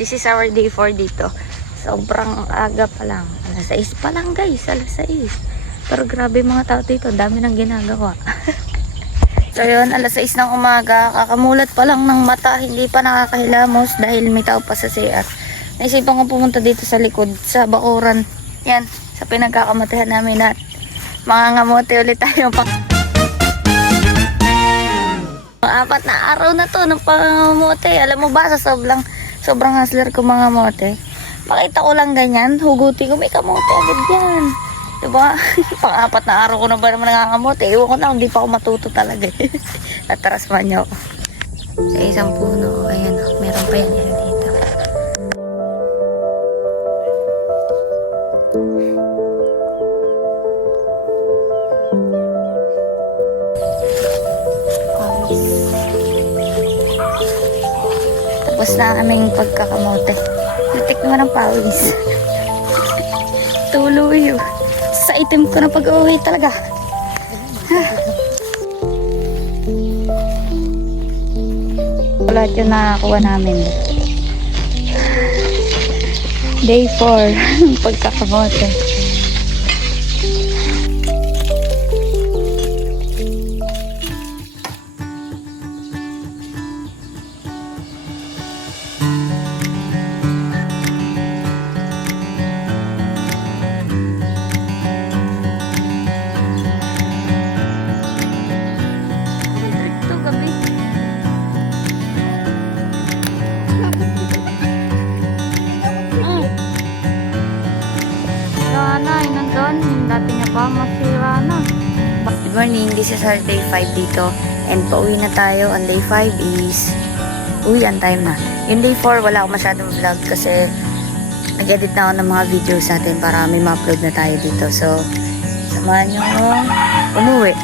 This is our day 4 dito. Sobrang aga pa lang. Alas 6 pa lang guys, alas 6. Pero grabe mga tao dito, dami nang ginagawa. So yun, alas 6 ng umaga, kakamulat pa lang ng mata, hindi pa nakakahilamos dahil may tao pa sa CR. Naisipan ko pumunta dito sa likod, sa bakuran. Yan, sa pinagkakamatihan namin at mga ngamote ulit tayo pang 4 na araw na to ng pangamote. Alam mo ba, sa sobrang hustler ko mga mote. Makita ko lang ganyan, huguti ko, may kamote agad yan. Diba? Pang-4 na araw ko na ba naman nangangamote. Iwan ko na, hindi pa ako matuto talaga. Nataras man niyo ako. Sa isang puno, ayan, meron pa yan dito. Tapos na aming pagkakamote. Natik naman ang pawis. Tuloy. Sa itim ko na pag-uwi talaga. Wala yung nakakuha namin. Day 4. Pagkakamote. Dati niya pa masira na. Good morning, this is our day 5 dito. And pauwi na tayo. On day 5 is uwian time na. Yung day 4 wala akong masyadong vlog kasi nag-edit na ako ng mga videos natin para may ma-upload na tayo dito. So, samahan nyo umuwi.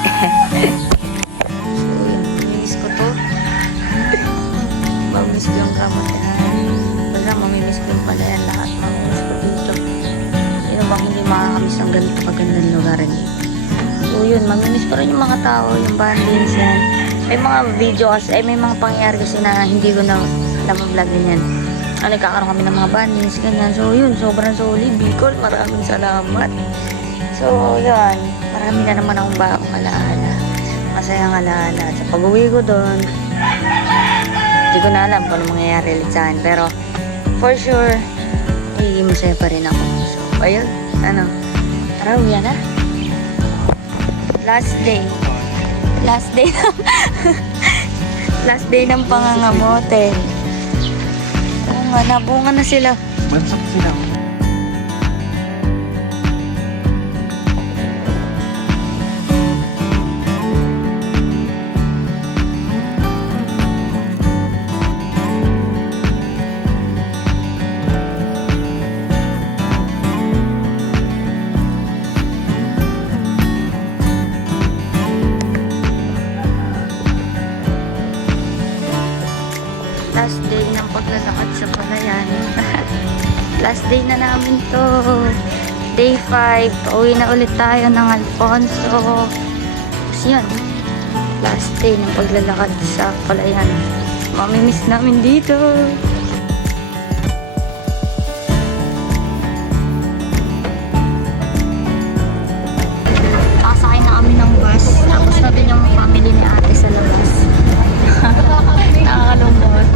Mamimiss ko to. Mamimiss ko yung kamot. Basta mamimiss ko yung palayan lahat. Mamimiss ko dito. Sino bang hindi makakamiss ng ganito kagandang lugaran eh. So yun, mamimiss ko rin yung mga tao, yung bandings yan. May mga video kasi, may mga pangyayari kasi na hindi ko na vlog ganyan. Nagkakaroon kami ng mga bandings, ganyan. So yun, sobrang solid. Bicol, maraming salamat. So yun, marami na naman akong baong alaala. Masayang alaala. At sa pag-uwi ko doon, hindi ko na alam kung ano mangyayari ulit sa akin. Pero for sure, masaya pa rin ako. So ayun, tara, uwi na. Last day last day ng pangangamote. Nabunga na sila. Mansak sila. Last day ng paglalakad sa palayan. Last day na namin to. Day 5. Pauwi na ulit tayo ng Alfonso. Tapos yan. Last day ng paglalakad sa palayan. Mamimiss namin dito. Nakasakay na kami ng bus. Tapos na din yung family ni ate sa labas. Nakakalungkot.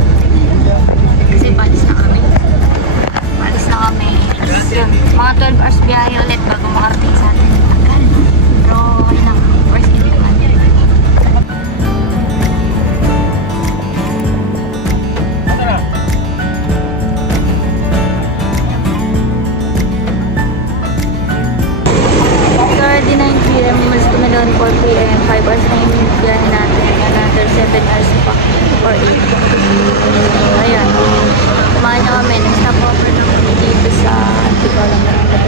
Kasi palis na kami. Tapos yun, mga 12 hours biyahe ulit bago makarating sa atin. Tagal. Pero okay lang. First in naman. So, di 9 p.m. Umalis kami doon 4 p.m. 5 hours na yung biyahe natin. Another 7 hours pa. Or 8. Ayan. Kumain nyo kami. Nag-stop over na kami dito sa Tigalang na lugar.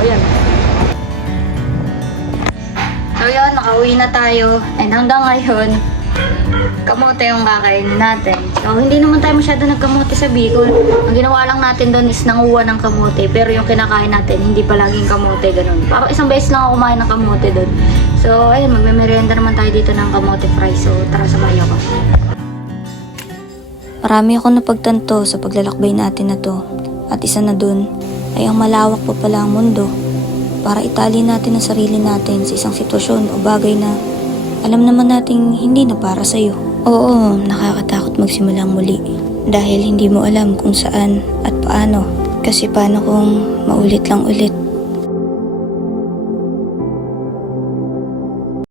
Ayan. So yun, nakauwi na tayo. And hanggang ngayon, kamote yung kakainin natin. So hindi naman tayo masyado nagkamote sa Bicol. Ang ginawa lang natin doon is nanguha ng kamote. Pero yung kinakain natin, hindi palaging kamote. Ganun. Parang isang beses lang ako kumain ng kamote doon. So ayun, magme-merienda naman tayo dito ng kamote fry. So tara, samayo ko. Marami ako napagtanto sa paglalakbay natin na to. At isa na dun ay ang malawak pa pala ang mundo para itali natin ang sarili natin sa isang sitwasyon o bagay na alam naman nating hindi na para sa'yo. Oo, nakakatakot magsimulang muli dahil hindi mo alam kung saan at paano. Kasi paano kung maulit lang ulit